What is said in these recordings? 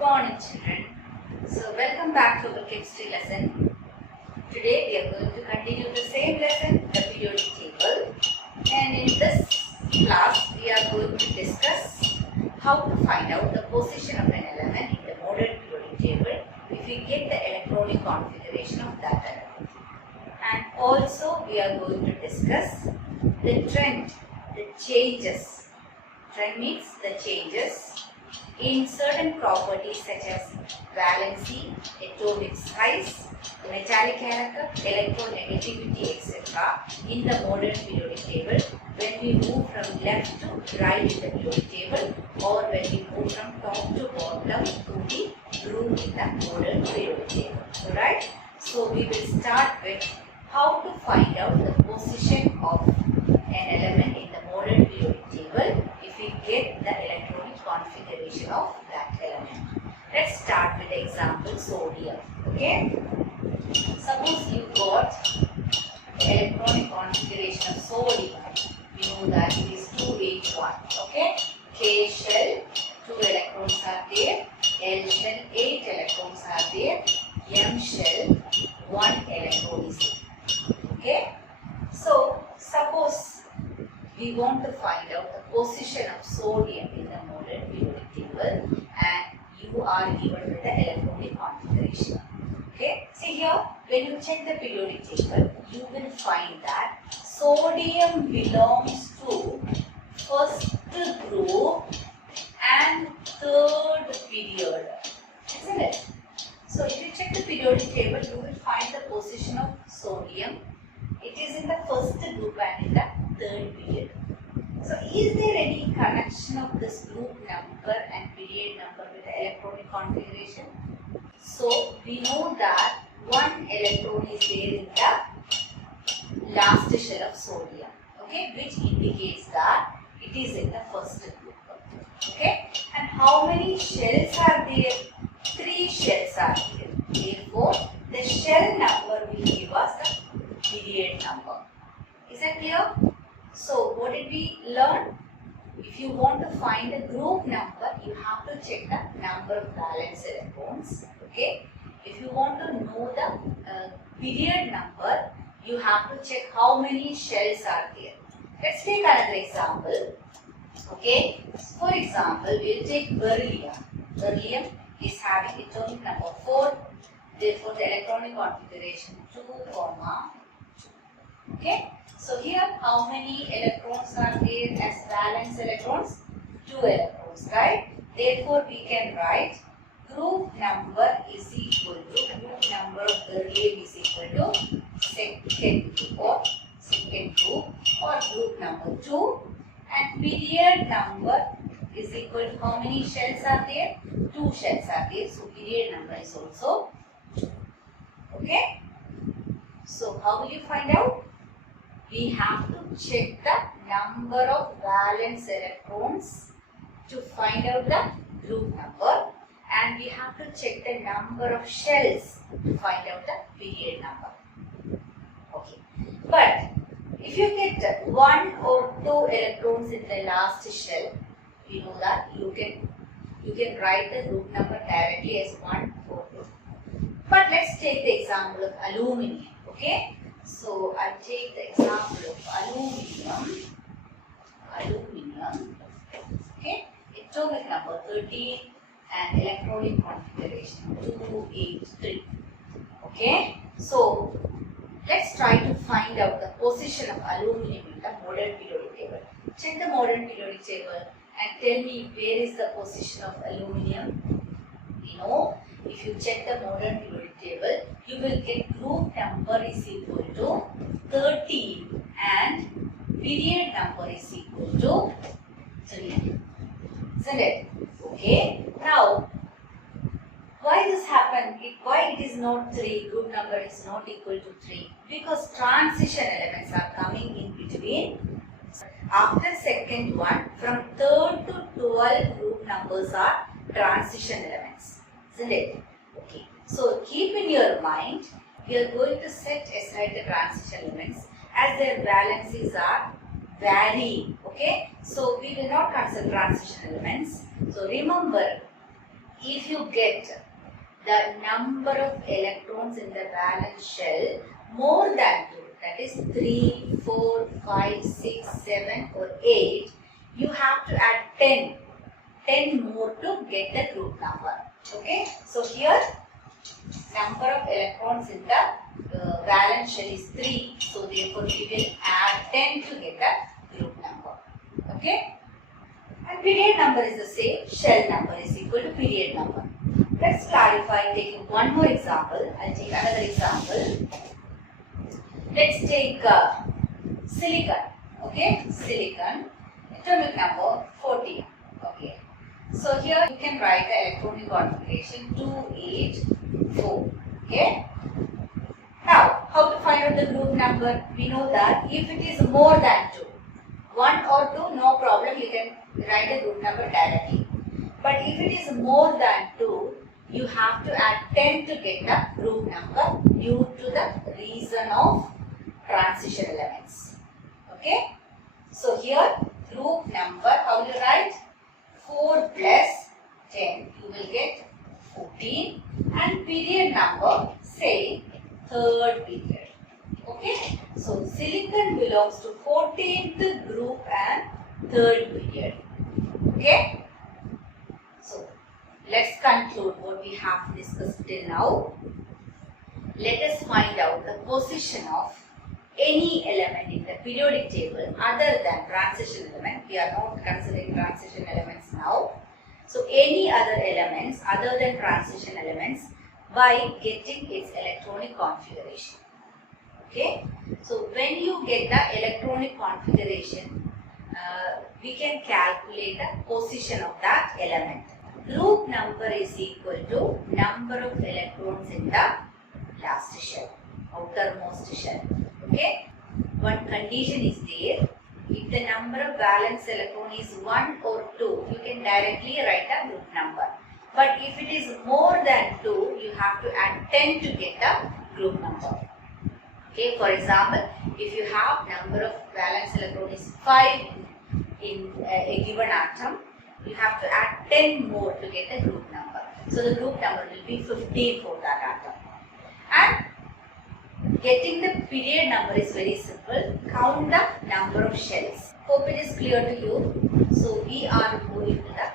morning, children. So welcome back to the chemistry lesson. Today we are going to continue the same lesson, the periodic table. And in this class we are going to discuss how to find out the position of an element in the modern periodic table if we get the electronic configuration of that element. And also we are going to discuss the trend, the changes. Trend means the changes in certain properties such as valency, atomic size, metallic character, electronegativity, etc. in the modern periodic table when we move from left to right in the periodic table or when we move from top to bottom to the group in the modern periodic table. Alright? So we will start with how to find out the position of an element in the modern periodic table if we get the electronic configuration of that element. Let's start with the example sodium. Okay? Suppose you got the electronic configuration of sodium. We know that it is 2H1. Okay? K shell, 2 electrons are there. L shell, 8 electrons are there. M shell, 1 electron is there. Okay? So, suppose we want to find out the position of sodium in the modern periodic table and you are given with the electronic configuration. Okay? See here, when you check the periodic table, you will find that sodium belongs to first group and third period. Isn't it? So, if you check the periodic table, you will find the position of sodium. It is in the first group and in the third period. So, is there any connection of this group number and period number with the electronic configuration? So, we know that 1 electron is there in the last shell of sodium, okay, which indicates that it is in the first group. Okay, and how many shells are there? 3 shells are there. Therefore, the shell number will give us the period number. Is that clear? So, what did we learn? If you want to find the group number, you have to check the number of valence electrons. Okay. If you want to know the period number, you have to check how many shells are there. Let's take another example. Okay. For example, we'll take beryllium. Beryllium is having atomic number 4. Therefore, the electronic configuration 2, 2. Okay. So, here how many electrons are there as valence electrons? 2 electrons, right? Therefore, we can write group number is equal to group number of beryllium is equal to second group or group number 2 and period number is equal to how many shells are there? 2 shells are there. So, period number is also 2. Okay. So, how will you find out? We have to check the number of valence electrons to find out the group number and we have to check the number of shells to find out the period number. Okay. But if you get 1 or 2 electrons in the last shell, we know that you can write the group number directly as 1 or 2. But let's take the example of aluminium. Okay. So, I take the example of aluminium, okay, atomic number 13 and electronic configuration 283, okay. So, let's try to find out the position of aluminium in the modern periodic table. Check the modern periodic table and tell me where is the position of aluminium. You know, if you check the modern periodic table, you will get group number is equal to 13 and period number is equal to 3. Isn't it? Okay. Now, why this happened? Why it is not 3? Group number is not equal to 3? Because transition elements are coming in between. After second one, from 3rd to 12 group numbers are transition elements. Isn't it? Okay. So, keep in your mind, we are going to set aside the transition elements as their valencies are varying. Okay. So, we will not consider transition elements. So, remember, if you get the number of electrons in the valence shell more than 2, that is 3, 4, 5, 6, 7 or 8, you have to add 10 more to get the group number. Okay, so here number of electrons in the valence shell is 3, so therefore we will add 10 to get the group number. Okay, and period number is the same, shell number is equal to period number. Let's clarify taking one more example. I'll take another example. Let's take silicon. Okay, silicon, atomic number 14. Okay, so here you can write the electronic configuration 284. Okay, now how to find out the group number? We know that if it is more than 2, 1 or 2, no problem, you can write the group number directly. But if it is more than 2, you have to add 10 to get the group number due to the reason of transition elements. Okay, so here group number, how do you write? 4 plus 10, you will get 14, and period number, say third period. Okay, so silicon belongs to 14th group and third period. Okay, so let's conclude what we have discussed till now. Let us find out the position of any element in the periodic table other than transition element. We are not considering transition elements now. So any other elements other than transition elements by getting its electronic configuration. Okay, so when you get the electronic configuration, we can calculate the position of that element. Group number is equal to number of electrons in the last shell, outermost shell. Okay, one condition is there. If the number of valence electron is 1 or 2, you can directly write the group number. But if it is more than 2, you have to add 10 to get the group number. Okay, for example, if you have number of valence electron is 5 in a given atom, you have to add 10 more to get the group number. So the group number will be 15 for that atom. And getting the period number is very simple. Count the number of shells. Hope it is clear to you. So we are going to the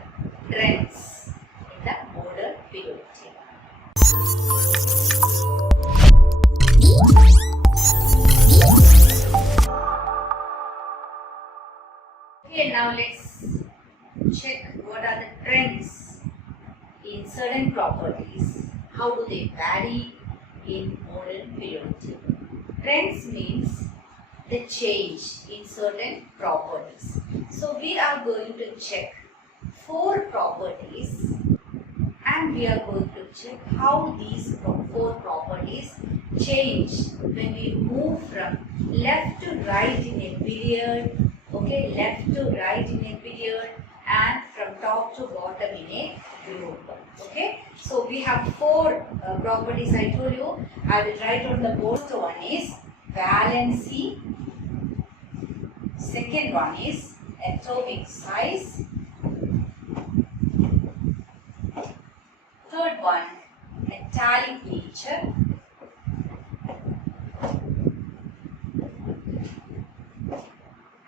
trends in the modern periodic table. Okay, now let's check what are the trends in certain properties. How do they vary in modern periodic table? Trends means the change in certain properties. So we are going to check 4 properties and we are going to check how these 4 properties change when we move from left to right in a period. Okay, left to right in a period and from top to bottom in a group. Okay, so we have 4 properties I told you. I will write on the board. So one is valency, second one is atomic size, third one metallic nature,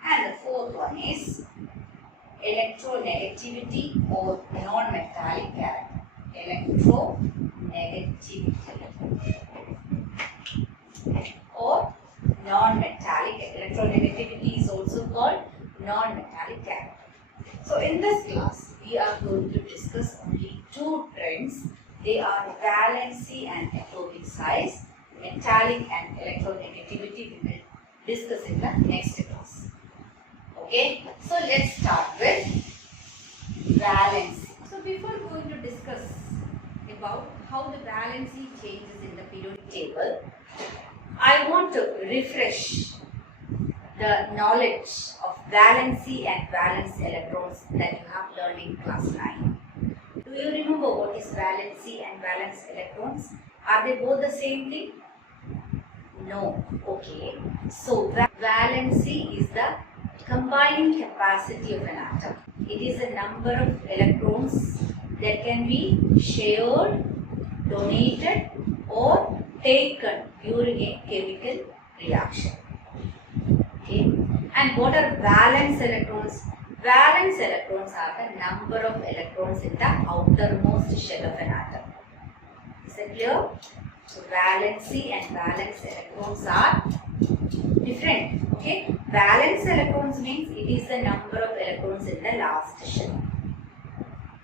and the fourth one is electronegativity or non-metallic character. Electronegativity or non-metallic. Electronegativity is also called non-metallic character. So in this class, we are going to discuss only 2 trends. They are valency and atomic size. Metallic and electronegativity we will discuss in the next class. Okay, so let's start with valency. So before going to discuss about how the valency changes in the periodic table, I want to refresh the knowledge of valency and valence electrons that you have learned in class 9. Do you remember what is valency and valence electrons? Are they both the same thing? No. Okay. So valency is the combining capacity of an atom. It is a number of electrons that can be shared, donated or taken during a chemical reaction. Okay. And what are valence electrons? Valence electrons are the number of electrons in the outermost shell of an atom. Is that clear? So valency and valence electrons are different. Okay. Valence electrons means it is the number of electrons in the last shell.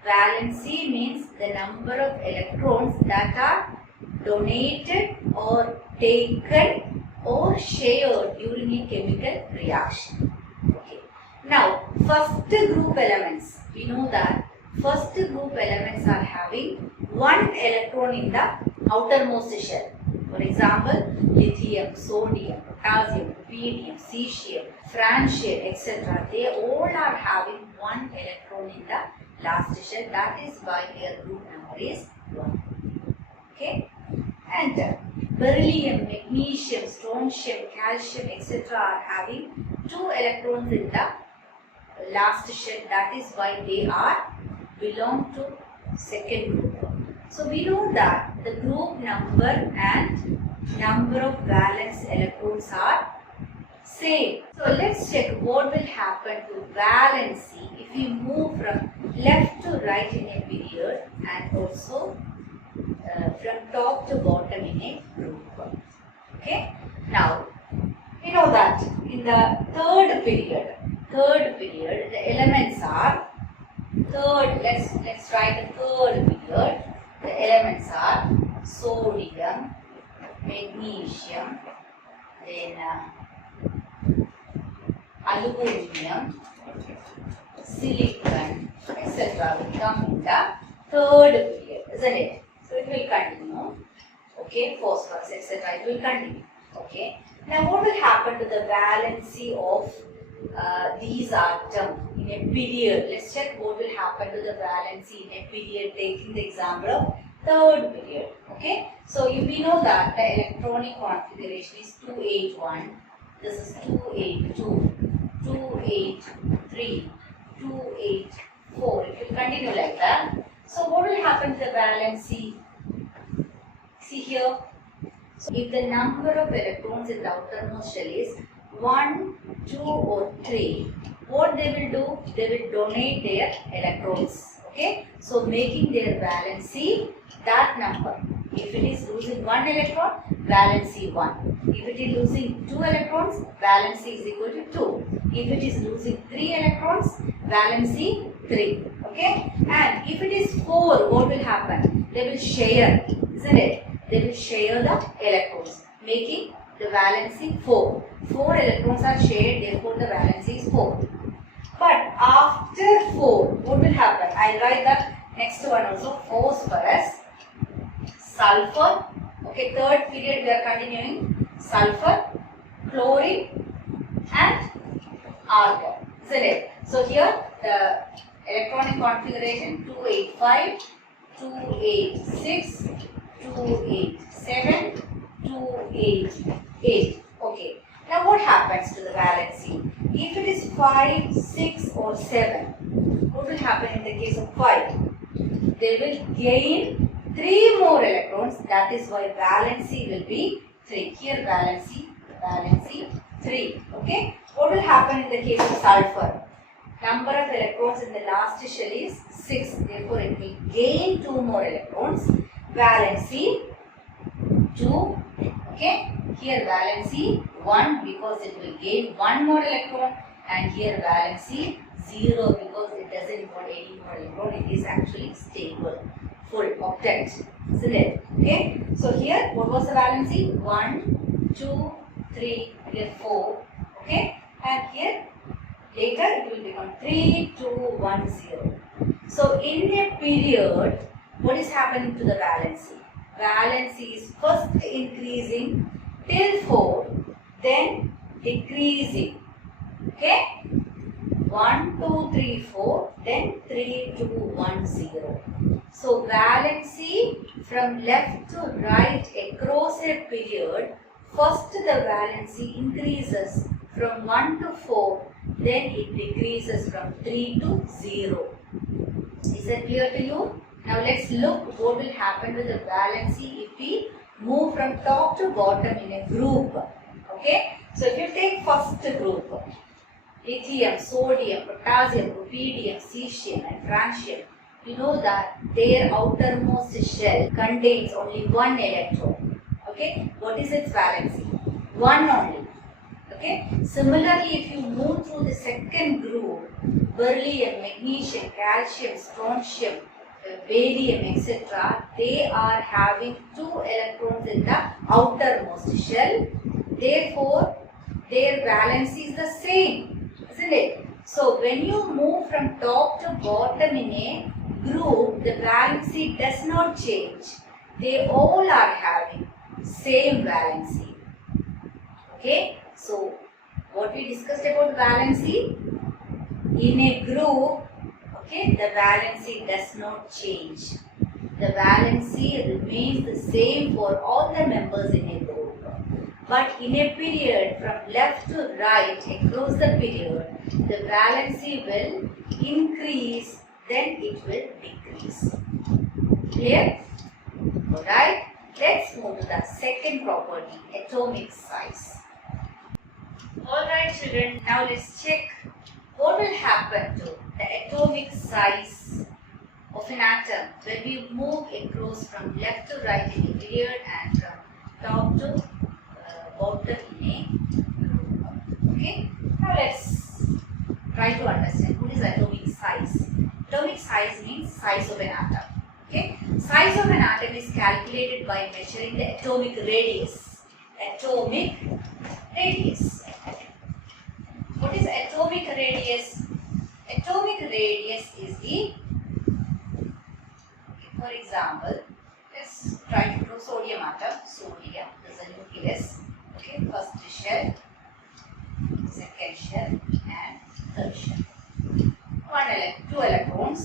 Valency means the number of electrons that are donated or taken or shared during a chemical reaction. Okay. Now, first group elements, we know that first group elements are having one electron in the outermost shell. For example, lithium, sodium, potassium, rubidium, cesium, francium, etc. They all are having one electron in the last shell. That is why their group number is 1. Okay. And beryllium, magnesium, strontium, calcium, etc. are having 2 electrons in the last shell. That is why they are belong to second group. So we know that the group number and number of valence electrons are same. So let's check what will happen to valency if we move from left to right in a period and also from top to bottom in a group. Okay. Now we know that in the third period, the elements are let's write the third period. The elements are sodium, magnesium, then aluminum, silicon, etc. will come in the third period, isn't it? So it will continue. Okay, phosphorus, etc. It will continue. Okay. Now what will happen to the valency of these atoms in a period? Let's check what will happen to the valency in a period, taking the example of third period. Okay. So we know that the electronic configuration is 281. This is 282, 283, 284. It will continue like that. So what will happen to the valency? See here. So if the number of electrons in the outermost shell is 1, 2 or 3, what they will do? They will donate their electrons. Okay. So making their valency that number. If it is losing 1 electron, valency 1. If it is losing 2 electrons, valency is equal to 2. If it is losing 3 electrons, valency 3. Okay. And if it is 4, what will happen? They will share, isn't it? They will share the electrons, making the valency 4. 4 electrons are shared, therefore the valency is 4. But after 4, what will happen? I will write the next one also. Phosphorus, sulfur. Okay, third period we are continuing. Sulfur, chlorine and argon. Isn't it? So here the electronic configuration 285, 286, 287, 288. Okay. Now what happens to the valency? If it is 5, 6 or 7, what will happen in the case of 5? They will gain 3 more electrons. That is why valency will be 3. Here valency 3. Okay. What will happen in the case of sulfur? Number of electrons in the last shell is 6. Therefore it will gain 2 more electrons. Valency 2. Okay. Here valency 1 because it will gain 1 more electron, and here valency 0 because it doesn't want any more electron. It is actually stable, full octet, isn't it? Okay. So here what was the valency? 1, 2, 3, here 4. Okay. And here later it will become 3, 2, 1, 0. So in a period, what is happening to the valency? Valency is first increasing till 4, then decreasing. Okay. 1, 2, 3, 4, then 3, 2, 1, 0. So valency from left to right across a period, first the valency increases from 1 to 4, then it decreases from 3 to 0. Is Is that clear to you? Now let's look what will happen with the valency if we move from top to bottom in a group. Okay? So if you take first group, lithium, sodium, potassium, rubidium, cesium and francium, you know that their outermost shell contains only one electron. Okay? What is its valency? One only. Okay? Similarly, if you move through the second group, beryllium, magnesium, calcium, strontium, barium, etc., they are having two electrons in the outermost shell. Therefore, their valency is the same, isn't it? So, when you move from top to bottom in a group, the valency does not change. They all are having same valency. Okay? So, what we discussed about valency? In a group, okay, the valency does not change. The valency remains the same for all the members in a group. But in a period from left to right across the period, the valency will increase, then it will decrease. Clear? Alright, let's move to the second property, atomic size. Alright children, now let's check what will happen to the atomic size of an atom when we move across from left to right in a period and from top to bottom in a group. Okay, now let's try to understand what is atomic size. Atomic size means size of an atom. Okay, size of an atom is calculated by measuring the atomic radius. Atomic radius. What is atomic radius? Atomic radius is the, for example, let's try to draw sodium atom. Sodium is a nucleus. Okay, first shell, second shell, and third shell. Two electrons,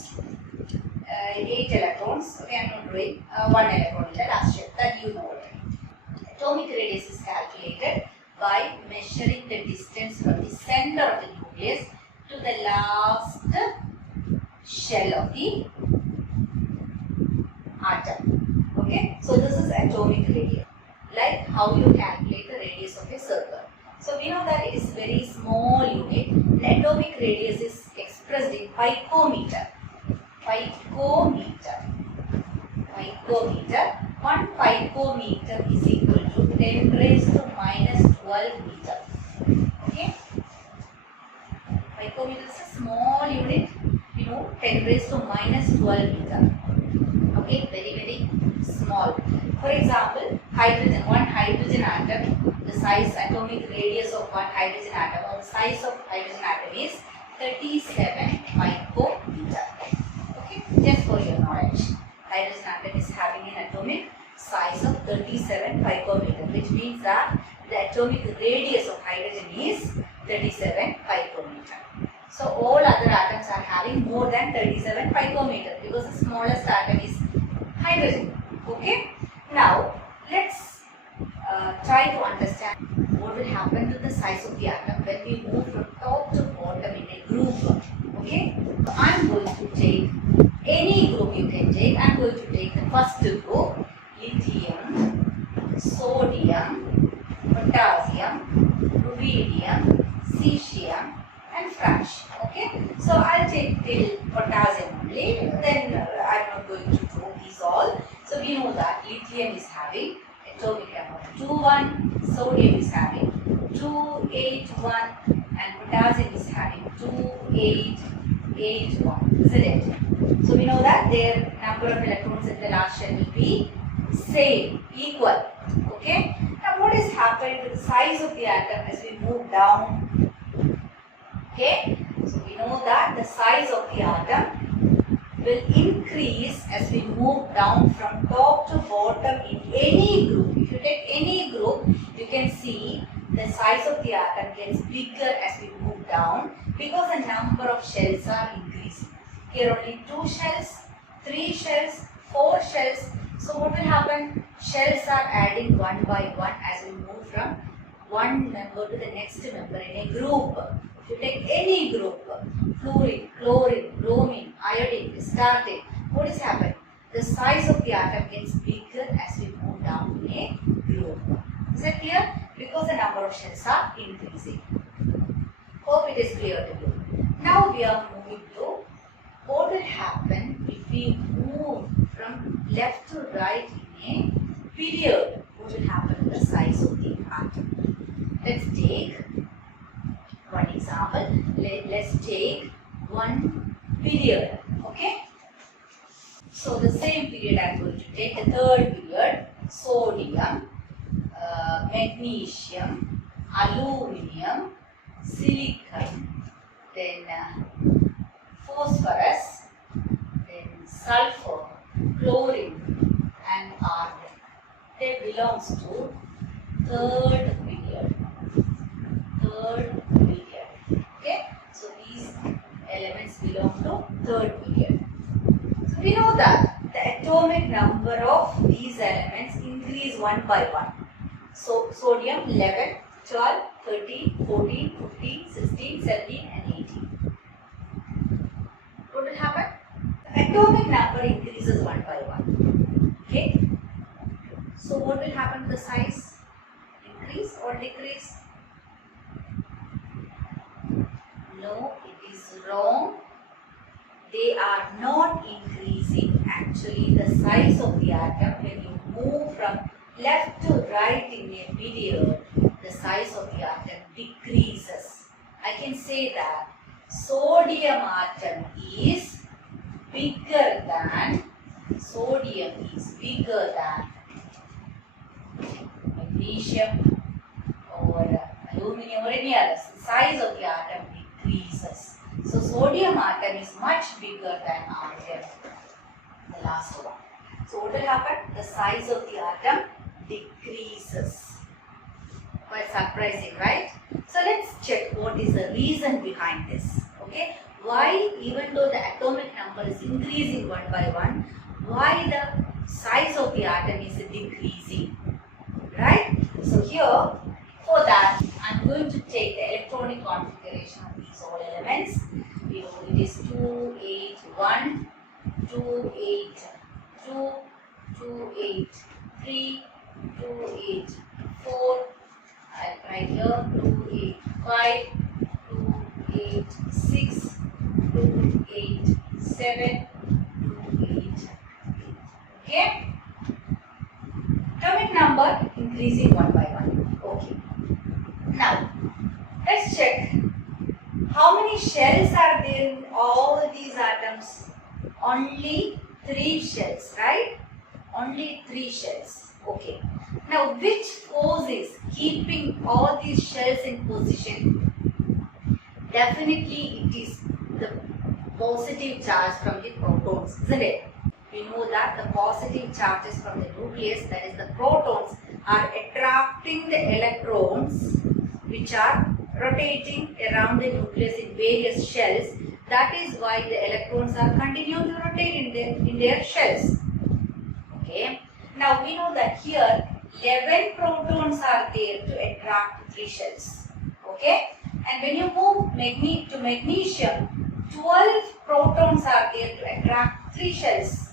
8 electrons. Okay, I'm not drawing 1 electron in the last shell. That you know already. Atomic radius is calculated by measuring the distance from the center of the nucleus to the last shell of the atom. Okay, so this is atomic radius. Like how you calculate the radius of a circle. So we know that it is very small unit. The atomic radius is expressed in picometer. Picometer. Picometer. 1 picometer is equal to 10 raised to minus 12 meter. Okay. Picometer is a small unit. You know, 10 raised to minus 12 meter. Okay, very small. For example, hydrogen, one hydrogen atom, the size, atomic radius of one hydrogen atom, or the size of hydrogen atom is 37 picometer. Okay, just for your knowledge, hydrogen atom is having an atomic size of 37 picometer, which means that the atomic radius of hydrogen is 37 picometer. So all other atoms are having more than 37 picometer because the smallest atom is hydrogen. Okay. Now let's try to understand what will happen to the size of the atom when we move from top to bottom in a group. Okay. So I am going to take any group you can take. I am going to take the first group: lithium, sodium, potassium, rubidium, cesium and francium. Okay. So I'll take till potassium only. Then I'm not going to draw these all. So we know that lithium is having atomic number 21, sodium is having 281 and potassium is having 2881, isn't it? So we know that their number of electrons in the last shell will be same, equal. Okay. Now what is happening to the size of the atom as we move down? Okay. So we know that the size of the atom will increase as we move down from top to bottom in any group. If you take any group, you can see the size of the atom gets bigger as we move down because the number of shells are increasing. Here only 2 shells, 3 shells, 4 shells. So what will happen? Shells are adding one by one as we move from one member to the next member in a group. If you take any group, fluorine, chlorine, bromine, iodine, starting, what is happening? The size of the atom gets bigger as we move down in a group. Is that clear? Because the number of shells are increasing. Hope it is clear to you. Now we are moving to what will happen if we move from left to right in a period. What will happen to the size of the atom? Let's take one example. Let's take one period. Okay? So the same period I am going to take the third period. Sodium, magnesium, aluminium, silicon, then phosphorus, then sulfur, chlorine and argon. They belongs to third period. Third period. Okay? So these elements belong to third period. So we know that the atomic number of these elements increase one by one. So sodium 11, 12, 13, 14, 15, 16, 17 and 18. What will happen? The atomic number increases one by one. Okay? So what will happen to the size? Increase or decrease? No, it is wrong. They are not increasing. Actually, the size of the atom, when you move from left to right in a period, the size of the atom decreases. I can say that sodium atom is bigger than magnesium or aluminum or any other. The size of the atom decreases. So sodium atom is much bigger than argon, the last one. So what will happen? The size of the atom decreases. Quite surprising, right? So let's check what is the reason behind this. Okay, why, even though the atomic number is increasing one by one, why the size of the atom is decreasing? Right? So here, for that, I am going to take the electronic configuration of these all elements. You know, it is 2, 8, 1, 2, 8, 2, 2, 8, 3, 2, 8, 4, I'll write here 2, 8, 5, 2, 8, 6, 2, 8, 7, 2, 8. Okay? Atomic number increasing one by one. Okay. Now, let's check how many shells are there in all these atoms. Only 3 shells, right? Only 3 shells. Okay. Now, which force is keeping all these shells in position? Definitely it is the positive charge from the protons, isn't it? We know that the positive charges from the nucleus, that is the protons, are attracting the electrons which are rotating around the nucleus in various shells. That is why the electrons are continuing to rotate in their shells. Okay. Now we know that here 11 protons are there to attract 3 shells. Okay. And when you move to magnesium, 12 protons are there to attract 3 shells.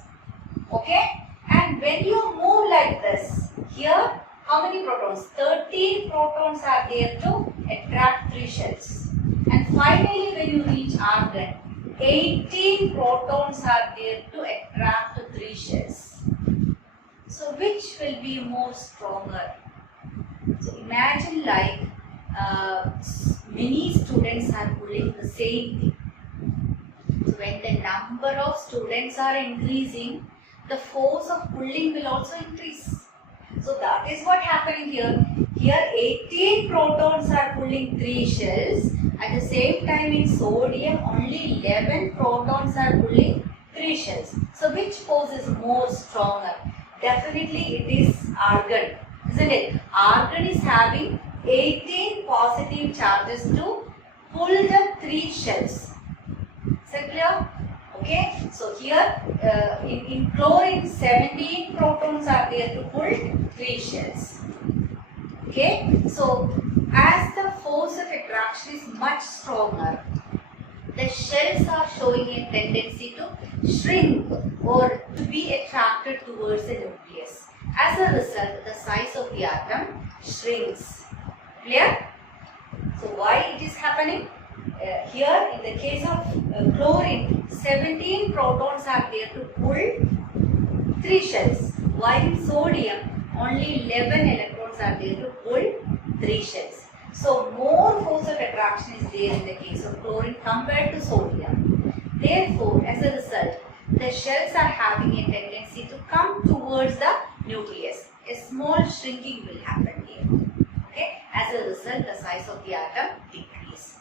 Okay. And when you move like this, here how many protons? 13 protons are there to attract 3 shells. And finally when you reach argon, 18 protons are there to attract 3 shells. So which will be more stronger? So imagine like many students are pulling the same thing. So when the number of students are increasing, the force of pulling will also increase. So that is what happening here. Here 18 protons are pulling 3 shells. At the same time in sodium only 11 protons are pulling 3 shells. So which force is more stronger? Definitely it is argon, isn't it? Argon is having 18 positive charges to pull the 3 shells. Is that clear? Okay. So here in chlorine 17 protons are there to pull 3 shells. Okay. So as the force of attraction is much stronger, the shells are showing a tendency to shrink or to be attracted towards the nucleus. As a result, the size of the atom shrinks. Clear? So why it is happening? Here in the case of chlorine, 17 protons are there to pull 3 shells, while in sodium only 11 electrons are there to pull 3 shells. So more force of attraction is there in the case of chlorine compared to sodium. Therefore, as a result, the shells are having a tendency to come towards the nucleus. A small shrinking will happen here. Okay? As a result, the size of the atom decreases.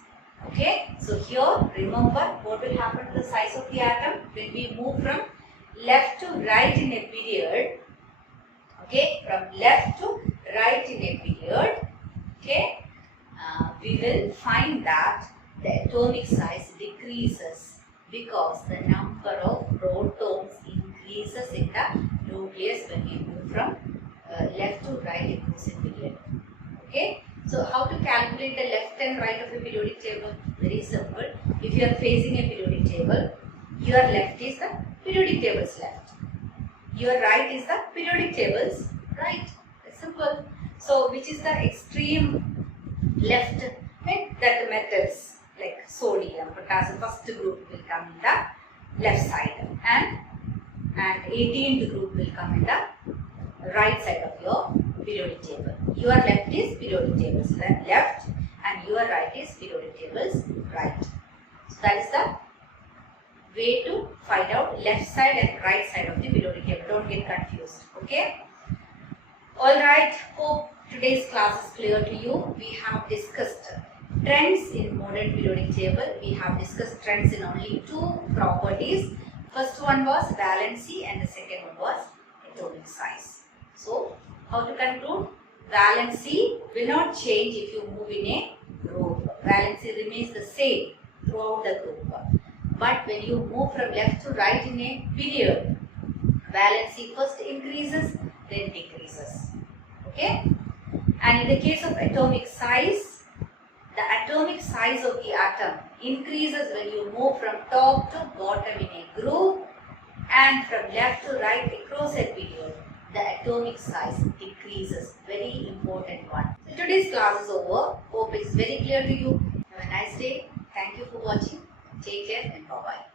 Okay? So here, remember what will happen to the size of the atom when we move from left to right in a period. Okay? From left to right in a period. Okay? We will find that the atomic size decreases because the number of protons increases in the nucleus when we move from left to right across a period. Okay? So how to calculate the left and right of a periodic table? Very simple. If you are facing a periodic table, your left is the periodic table's left. Your right is the periodic table's right. It's simple. So which is the extreme left? That metals like sodium, potassium, first group will come in the left side, and 18th group will come in the right side of your periodic table. Your left is periodic table's left and your right is periodic table's right. So that is the way to find out left side and right side of the periodic table. Don't get confused. Okay? Alright, hope today's class is clear to you. We have discussed trends in modern periodic table. We have discussed trends in only 2 properties. First one was valency and the second one was atomic size. So, how to conclude? Valency will not change if you move in a group. Valency remains the same throughout the group. But when you move from left to right in a period, valency first increases, then decreases. Okay? And in the case of atomic size, the atomic size of the atom increases when you move from top to bottom in a group, and from left to right across a period, the atomic size decreases. Very important one. So today's class is over. Hope it's very clear to you. Have a nice day. Thank you for watching. Take care and bye-bye.